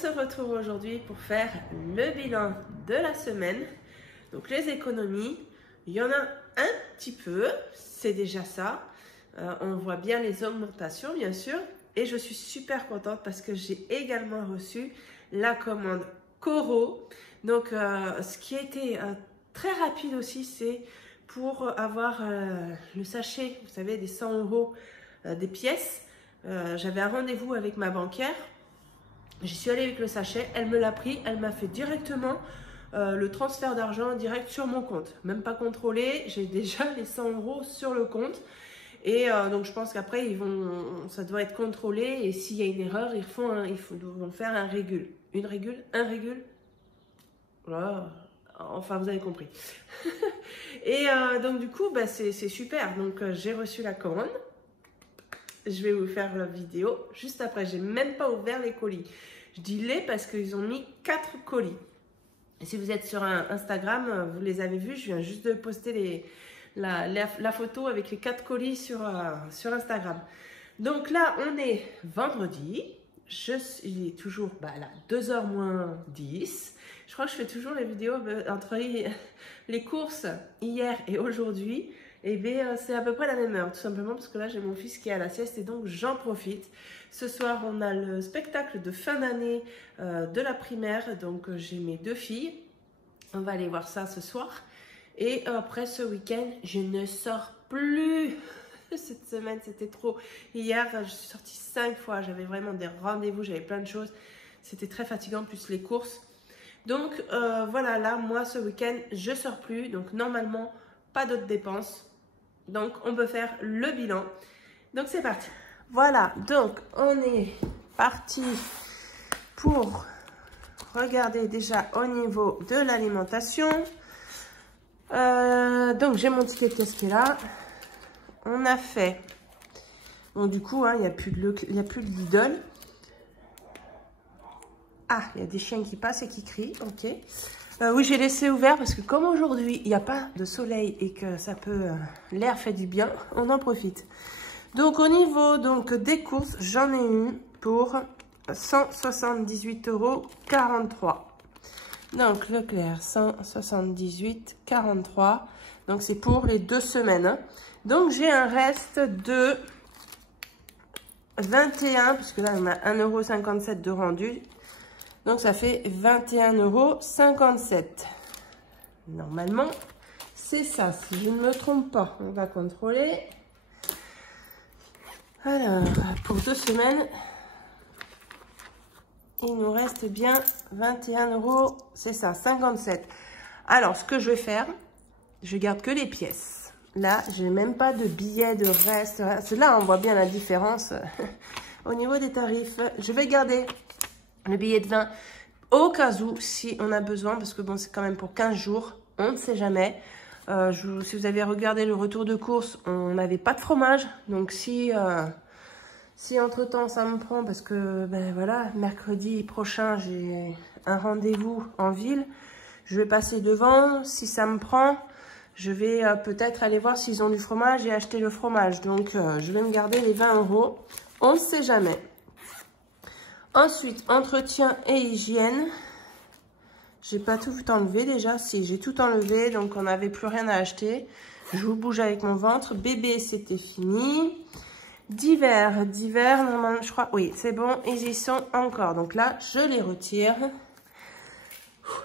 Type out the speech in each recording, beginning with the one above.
se retrouve aujourd'hui pour faire le bilan de la semaine. Donc les économies, il y en a un petit peu, c'est déjà ça. On voit bien les augmentations bien sûr. Et je suis super contente parce que j'ai également reçu la commande Coro. Donc ce qui a été très rapide aussi, c'est pour avoir le sachet, vous savez, des 100 € des pièces. J'avais un rendez-vous avec ma banquière. J'y suis allée avec le sachet, elle me l'a pris, elle m'a fait directement le transfert d'argent direct sur mon compte. Même pas contrôlé, j'ai déjà les 100 € sur le compte. Et donc je pense qu'après, ça doit être contrôlé et s'il y a une erreur, ils vont faire un régule. Une régule? Un régule? Voilà. Enfin, vous avez compris. Et donc du coup, bah, c'est super. Donc j'ai reçu la commande. Je vais vous faire la vidéo juste après. J'ai même pas ouvert les colis. Je dis les parce qu'ils ont mis 4 colis. Et si vous êtes sur Instagram, vous les avez vus. Je viens juste de poster la photo avec les 4 colis sur Instagram. Donc là, on est vendredi. Il est toujours là, 2h moins 10. Je crois que je fais toujours les vidéos entre les courses hier et aujourd'hui. Et bien, c'est à peu près la même heure, tout simplement parce que là, j'ai mon fils qui est à la sieste et donc j'en profite. Ce soir, on a le spectacle de fin d'année de la primaire. Donc, j'ai mes 2 filles. On va aller voir ça ce soir. Et après ce week-end, je ne sors plus. Cette semaine, c'était trop. Hier, je suis sortie 5 fois. J'avais vraiment des rendez-vous, j'avais plein de choses. C'était très fatigant, plus les courses. Donc, voilà, là, moi, ce week-end, je sors plus. Donc, normalement, pas d'autres dépenses. Donc, on peut faire le bilan. Donc, c'est parti. Voilà, donc, on est parti pour regarder déjà au niveau de l'alimentation. Donc, j'ai mon ticket de caisse qui est là. On a fait... Bon, du coup, il n'y a plus de Lidl. Ah, il y a des chiens qui passent et qui crient. Ok. Oui, j'ai laissé ouvert parce que comme aujourd'hui, il n'y a pas de soleil et que ça peut... l'air fait du bien, on en profite. Donc, au niveau des courses, j'en ai eu pour 178,43 €. Donc, Leclerc, 178,43 €. Donc, c'est pour les 2 semaines. Hein. Donc, j'ai un reste de 21, parce que là, on a 1,57 € de rendu. Donc, ça fait 21,57 €. Normalement, c'est ça, si je ne me trompe pas. On va contrôler. Alors, pour 2 semaines, il nous reste bien 21 €, c'est ça, 57. Alors, ce que je vais faire, je garde que les pièces. Là, je n'ai même pas de billets de reste. Là, on voit bien la différence au niveau des tarifs. Je vais garder le billet de 20 au cas où, si on a besoin, parce que bon, c'est quand même pour 15 jours, on ne sait jamais. Si vous avez regardé le retour de course, on n'avait pas de fromage. Donc si entre-temps ça me prend, parce que ben voilà, mercredi prochain, j'ai un rendez-vous en ville, je vais passer devant. Si ça me prend, je vais peut-être aller voir s'ils ont du fromage et acheter le fromage. Donc je vais me garder les 20 €. On ne sait jamais. Ensuite, entretien et hygiène. J'ai pas tout enlevé déjà. Si, j'ai tout enlevé. Donc, on n'avait plus rien à acheter. Je vous bouge avec mon ventre. Bébé, c'était fini. Divers, normalement, je crois. Oui, c'est bon. Ils y sont encore. Donc là, je les retire.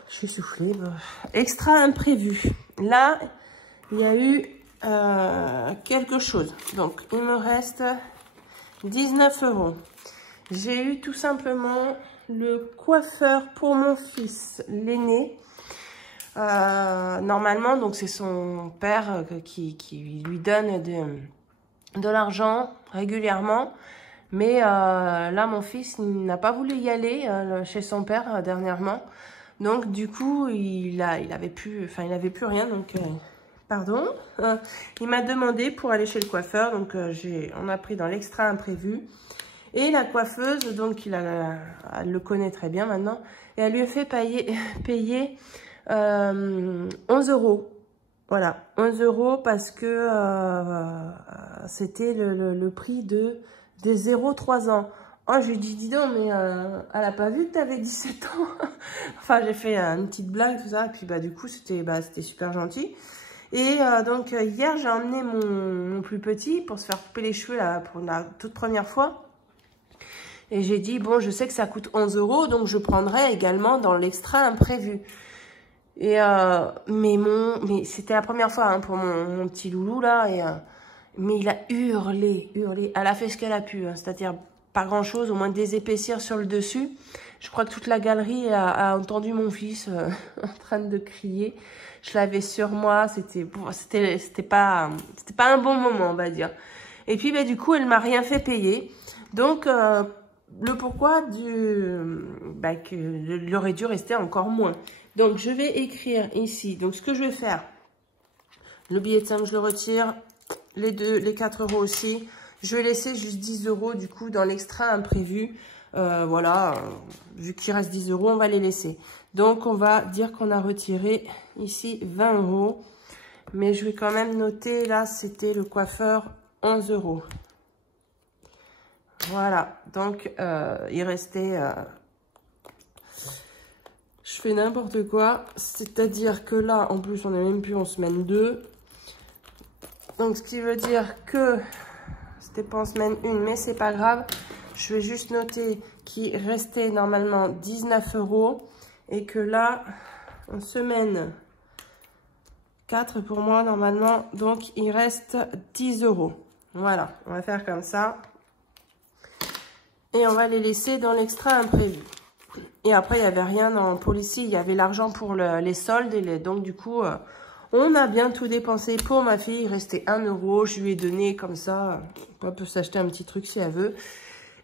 Je suis soufflée. Extra imprévu. Là, il y a eu quelque chose. Donc, il me reste 19 €. J'ai eu tout simplement le coiffeur pour mon fils, l'aîné. Normalement, donc c'est son père qui lui donne de l'argent régulièrement. Mais là, mon fils n'a pas voulu y aller chez son père dernièrement. Donc, du coup, il avait plus rien. Donc, pardon. Il m'a demandé pour aller chez le coiffeur. Donc, on a pris dans l'extra imprévu. Et la coiffeuse, donc elle le connaît très bien maintenant, et elle lui a fait payer 11 €. Voilà, 11 € parce que c'était le prix des 0,3 ans. Oh, je lui ai dit, dis donc, mais elle a pas vu que tu avais 17 ans. Enfin, j'ai fait une petite blague, tout ça. Et puis, bah, du coup, c'était super gentil. Et donc, hier, j'ai emmené mon plus petit pour se faire couper les cheveux, là, pour la toute première fois. Et j'ai dit, bon, je sais que ça coûte 11 €, donc je prendrai également dans l'extra imprévu. Et, mais c'était la première fois hein, pour mon petit loulou, là. Et, mais il a hurlé. Elle a fait ce qu'elle a pu, hein, c'est-à-dire pas grand-chose, au moins des épaissir sur le dessus. Je crois que toute la galerie a entendu mon fils en train de crier. Je l'avais sur moi, c'était pas un bon moment, on va dire. Et puis, bah, du coup, elle m'a rien fait payer. Donc, le pourquoi qu'il aurait dû rester encore moins. Donc, je vais écrire ici. Donc, ce que je vais faire, le billet de 5, je le retire. Les 4 € aussi. Je vais laisser juste 10 € du coup dans l'extra imprévu. Voilà, vu qu'il reste 10 €, on va les laisser. Donc, on va dire qu'on a retiré ici 20 €. Mais je vais quand même noter, là, c'était le coiffeur 11 €. Voilà, donc il restait... je fais n'importe quoi. C'est-à-dire que là, en plus, on n'est même plus en semaine 2. Donc, ce qui veut dire que c'était pas en semaine 1, mais c'est pas grave. Je vais juste noter qu'il restait normalement 19 € et que là, en semaine 4 pour moi, normalement, donc il reste 10 €. Voilà, on va faire comme ça. Et on va les laisser dans l'extra imprévu. Et après, il n'y avait rien pour ici. Il y avait l'argent pour les soldes. Et donc, du coup... on a bien tout dépensé pour ma fille. Il restait 1 €. Je lui ai donné comme ça. Elle peut s'acheter un petit truc si elle veut.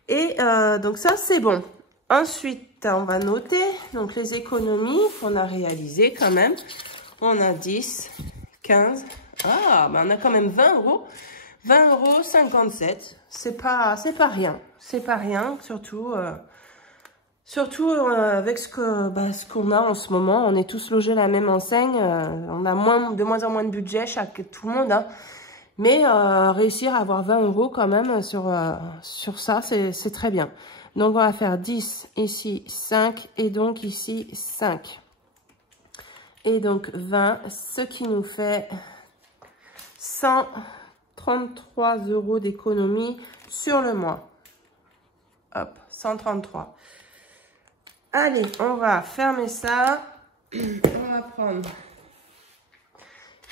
Et donc ça, c'est bon. Ensuite, on va noter donc les économies qu'on a réalisées quand même. On a 10, 15. Ah, ben on a quand même 20 €. 20,57 €. C'est pas rien. C'est pas rien, surtout... Surtout avec ce qu'on a en ce moment, on est tous logés à la même enseigne, on a de moins en moins de budget, tout le monde, hein. Mais réussir à avoir 20 € quand même sur ça, c'est très bien. Donc on va faire 10, ici 5 et donc ici 5. Et donc 20, ce qui nous fait 133 € d'économie sur le mois. Hop, 133. Allez, on va fermer ça. On va prendre...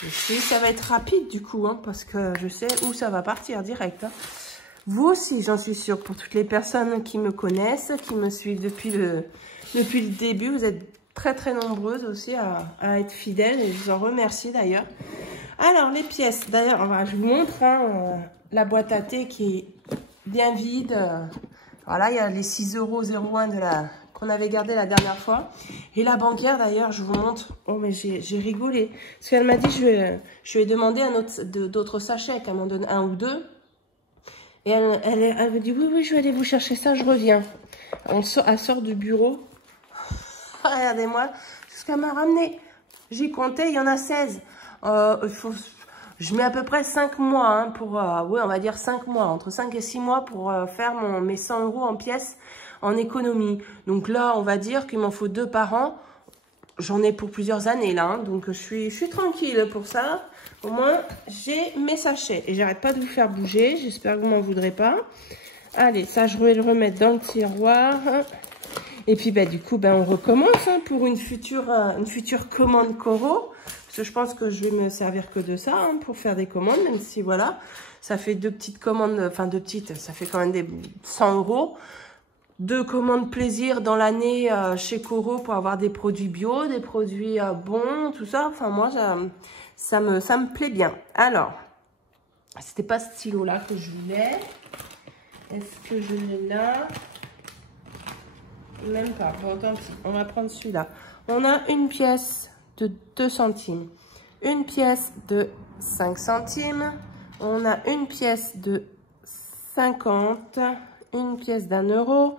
Ici, ça va être rapide du coup, hein, parce que je sais où ça va partir direct. Hein. Vous aussi, j'en suis sûre, pour toutes les personnes qui me connaissent, qui me suivent depuis le début. Vous êtes très très nombreuses aussi à être fidèles et je vous en remercie d'ailleurs. Alors, les pièces, d'ailleurs, je vous montre hein, la boîte à thé qui est bien vide. Voilà, il y a les 6,01 € qu'on avait gardé la dernière fois. Et la banquière, d'ailleurs, je vous montre. Oh, mais j'ai rigolé. Parce qu'elle m'a dit, je lui ai demandé d'autres sachets, qu'elle m'en donne 1 ou 2. Et elle me dit, oui, je vais aller vous chercher ça, je reviens. Elle sort du bureau. Regardez-moi, ce qu'elle m'a ramené. J'ai compté, il y en a 16. Je mets à peu près 5 mois, hein, oui, on va dire 5 mois, entre 5 et 6 mois pour faire mes 100 € en pièces en économie. Donc là, on va dire qu'il m'en faut 2 par an. J'en ai pour plusieurs années là, hein, donc je suis tranquille pour ça. Au moins, j'ai mes sachets et j'arrête pas de vous faire bouger. J'espère que vous m'en voudrez pas. Allez, ça, je vais le remettre dans le tiroir. Et puis, du coup, on recommence hein, pour une future commande Coro. Parce que je pense que je vais me servir que de ça hein, pour faire des commandes, même si, voilà, ça fait 2 petites commandes, enfin 2 petites, ça fait quand même des 100 €. 2 commandes plaisir dans l'année chez Coro pour avoir des produits bio, des produits bons, tout ça. Enfin, moi, ça me plaît bien. Alors, c'était pas ce stylo-là que je voulais. Est-ce que je l'ai là? Même pas. Bon, tant pis. On va prendre celui-là. On a une pièce de 2 centimes. Une pièce de 5 centimes. On a une pièce de 50. Une pièce d'1 €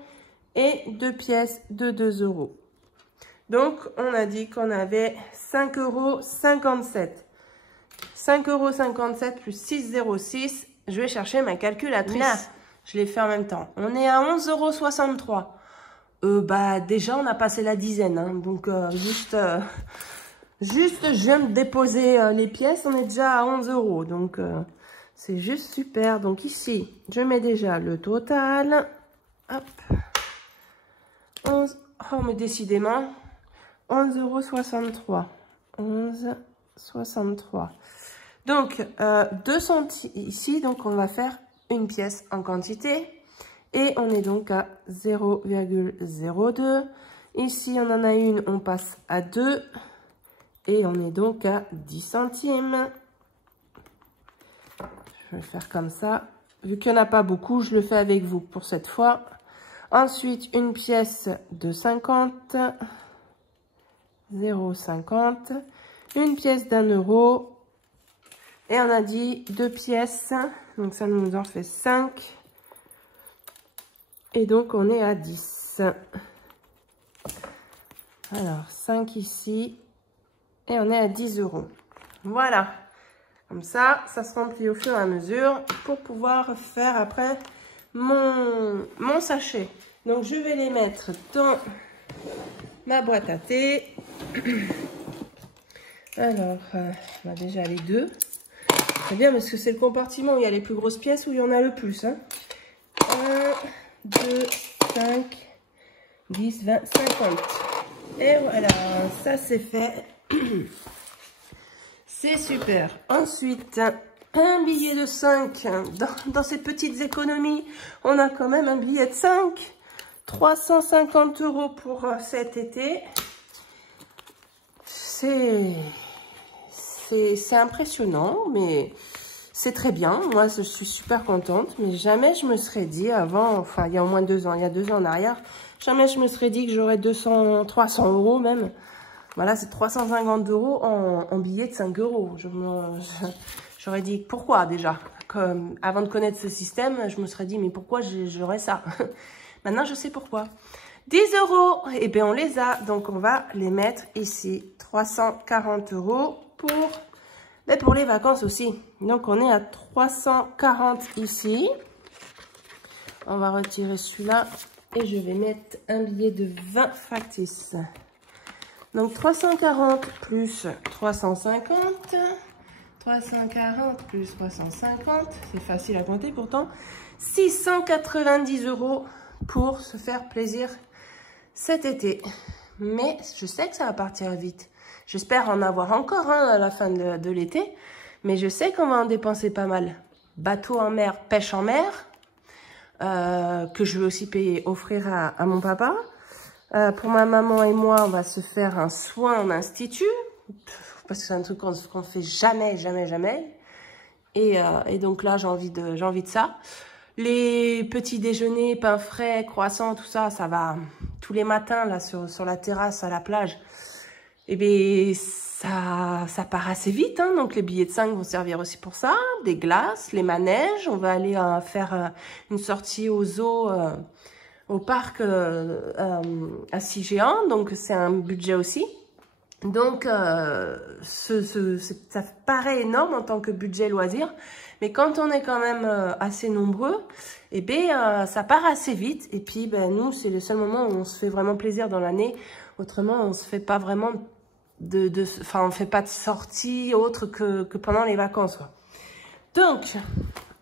et 2 pièces de 2 €. Donc, on a dit qu'on avait 5,57 €. 5,57 € plus 6,06 €. Je vais chercher ma calculatrice. Là, Je l'ai fait en même temps. On est à 11,63 €. Bah, déjà, on a passé la dizaine. Hein, donc, juste, je viens de déposer les pièces. On est déjà à 11 €. Donc, c'est juste super. Donc, ici, je mets déjà le total. Hop. 11. Oh, mais décidément, 11,63 €. 11,63 €. Donc, 2 centimes ici. Donc, on va faire une pièce en quantité. Et on est donc à 0,02. Ici, on en a une, on passe à 2. Et on est donc à 10 centimes. Je vais faire comme ça. Vu qu'il n'y en a pas beaucoup, je le fais avec vous pour cette fois. Ensuite, une pièce de 50. 0,50. Une pièce d'1 €. Et on a dit 2 pièces. Donc, ça nous en fait 5. Et donc, on est à 10. Alors, 5 ici. Et on est à 10 €. Voilà. Comme ça, ça se remplit au fur et à mesure pour pouvoir faire après mon sachet. Donc, je vais les mettre dans ma boîte à thé. Alors, on a déjà les 2. C'est bien parce que c'est le compartiment où il y a les plus grosses pièces où il y en a le plus. Hein. 1, 2, 5, 10, 20, 50. Et voilà, ça c'est fait. C'est super. Ensuite, un billet de 5. Dans ces petites économies, on a quand même un billet de 5. 350 € pour cet été. C'est impressionnant, mais c'est très bien. Moi, je suis super contente, mais jamais je me serais dit avant, enfin, il y a au moins 2 ans, il y a 2 ans en arrière, jamais je me serais dit que j'aurais 200, 300 € même. Voilà, c'est 350 € en billets de 5 €. J'aurais dit, pourquoi déjà? Comme, avant de connaître ce système, je me serais dit, mais pourquoi j'aurais ça? Maintenant, je sais pourquoi. 10 €, et bien on les a, donc on va les mettre ici. 340 € pour les vacances aussi. Donc on est à 340 ici. On va retirer celui-là et je vais mettre un billet de 20 factice. Donc 340 plus 350. 340 plus 350. C'est facile à compter pourtant. 690 € pour se faire plaisir cet été. Mais je sais que ça va partir vite. J'espère en avoir encore à la fin de l'été. Mais je sais qu'on va en dépenser pas mal. Bateau en mer, pêche en mer. Que je vais aussi offrir à mon papa. Pour ma maman et moi, on va se faire un soin en institut. Parce que c'est un truc qu'on fait jamais. Et donc là, j'ai envie de ça. Les petits déjeuners, pain frais, croissants, tout ça, ça va tous les matins là sur la terrasse à la plage. Et bien, ça part assez vite. Hein, donc les billets de 5 vont servir aussi pour ça. Des glaces, les manèges. On va aller faire une sortie au zoo, au parc à 6 géants. Donc c'est un budget aussi. Donc ça paraît énorme en tant que budget loisir. Mais quand on est quand même assez nombreux, eh bien, ça part assez vite. Et puis, ben, nous, c'est le seul moment où on se fait vraiment plaisir dans l'année. Autrement, on se fait pas vraiment on fait pas de sortie autre que pendant les vacances, quoi. Donc,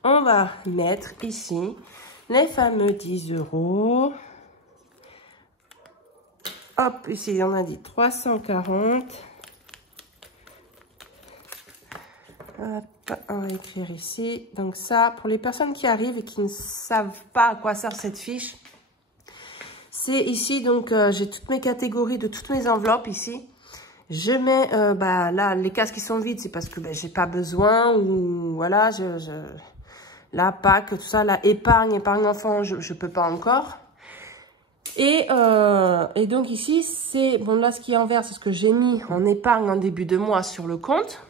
on va mettre ici les fameux 10 €. Hop, ici, on a dit 340. Hop, on va écrire ici. Donc ça, pour les personnes qui arrivent et qui ne savent pas à quoi sert cette fiche, c'est ici, donc j'ai toutes mes catégories de toutes mes enveloppes ici. Je mets, là, les cases qui sont vides, c'est parce que j'ai pas besoin ou voilà, la Pâques, tout ça, la épargne enfant, je peux pas encore. Et donc ici, c'est, bon là, ce qui est en vert, c'est ce que j'ai mis en épargne en début de mois sur le compte.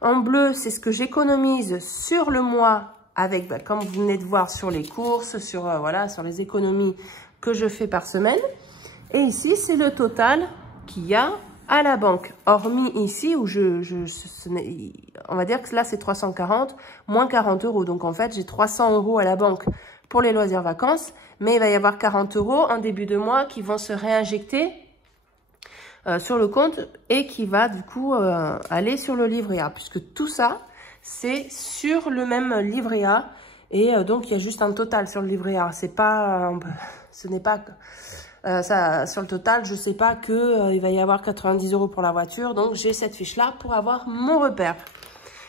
En bleu, c'est ce que j'économise sur le mois avec, comme vous venez de voir, sur les courses, sur les économies que je fais par semaine. Et ici, c'est le total qu'il y a à la banque. Hormis ici, où on va dire que là c'est 340 moins 40 €. Donc en fait j'ai 300 € à la banque pour les loisirs vacances, mais il va y avoir 40 € en début de mois qui vont se réinjecter sur le compte et qui va du coup aller sur le livret A, puisque tout ça c'est sur le même livret A et donc il y a juste un total sur le livret A. C'est pas, ce n'est pas ça sur le total. Je sais pas que il va y avoir 90 € pour la voiture, donc j'ai cette fiche là pour avoir mon repère.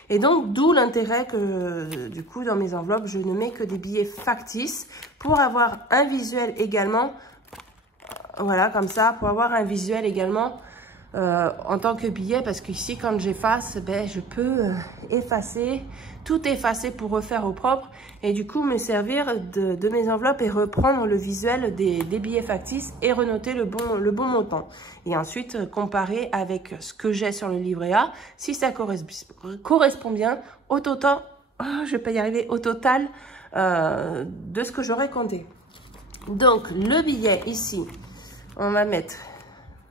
Et donc d'où l'intérêt que du coup dans mes enveloppes je ne mets que des billets factices pour avoir un visuel également. Voilà, comme ça, pour avoir un visuel également en tant que billet, parce qu'ici, quand j'efface, ben, je peux effacer, tout effacer pour refaire au propre, et du coup, me servir de mes enveloppes et reprendre le visuel des billets factices et renoter le bon montant. Et ensuite, comparer avec ce que j'ai sur le livret A, si ça correspond bien au total, je vais pas y arriver, au total de ce que j'aurais compté. Donc, le billet ici, on va mettre,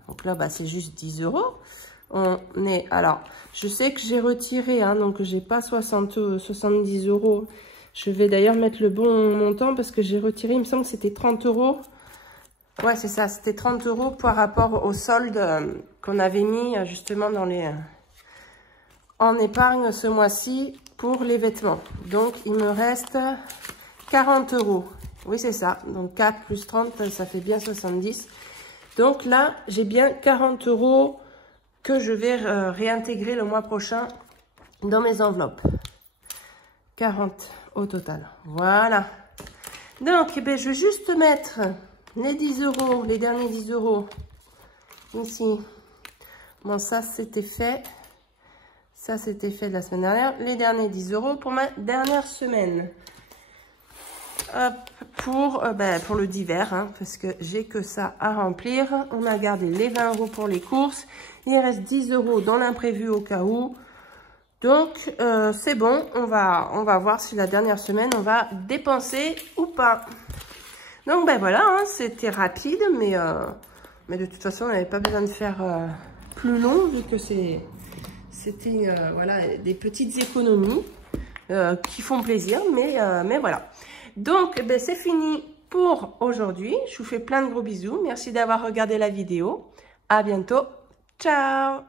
donc là, bah, c'est juste 10 €. On est, alors, je sais que j'ai retiré, hein, donc j'ai pas 70 €. Je vais d'ailleurs mettre le bon montant parce que j'ai retiré, il me semble que c'était 30 €. Ouais, c'est ça, c'était 30 € par rapport au solde qu'on avait mis justement dans les, en épargne ce mois-ci pour les vêtements. Donc, il me reste 40 €. Oui, c'est ça. Donc, 4 plus 30, ça fait bien 70. Donc là, j'ai bien 40 € que je vais réintégrer le mois prochain dans mes enveloppes. 40 au total. Voilà. Donc, eh bien, je vais juste mettre les 10 €, les derniers 10 € ici. Bon, ça, c'était fait. Ça, c'était fait de la semaine dernière. Les derniers 10 € pour ma dernière semaine. Hop, pour le divers, hein, parce que j'ai que ça à remplir. On a gardé les 20 € pour les courses. Il reste 10 € dans l'imprévu au cas où. Donc, c'est bon. On va voir si la dernière semaine, on va dépenser ou pas. Donc, ben voilà, hein, c'était rapide, mais de toute façon, on n'avait pas besoin de faire plus long, vu que c'était voilà, des petites économies qui font plaisir, mais voilà. Donc, ben, c'est fini pour aujourd'hui. Je vous fais plein de gros bisous. Merci d'avoir regardé la vidéo. À bientôt. Ciao!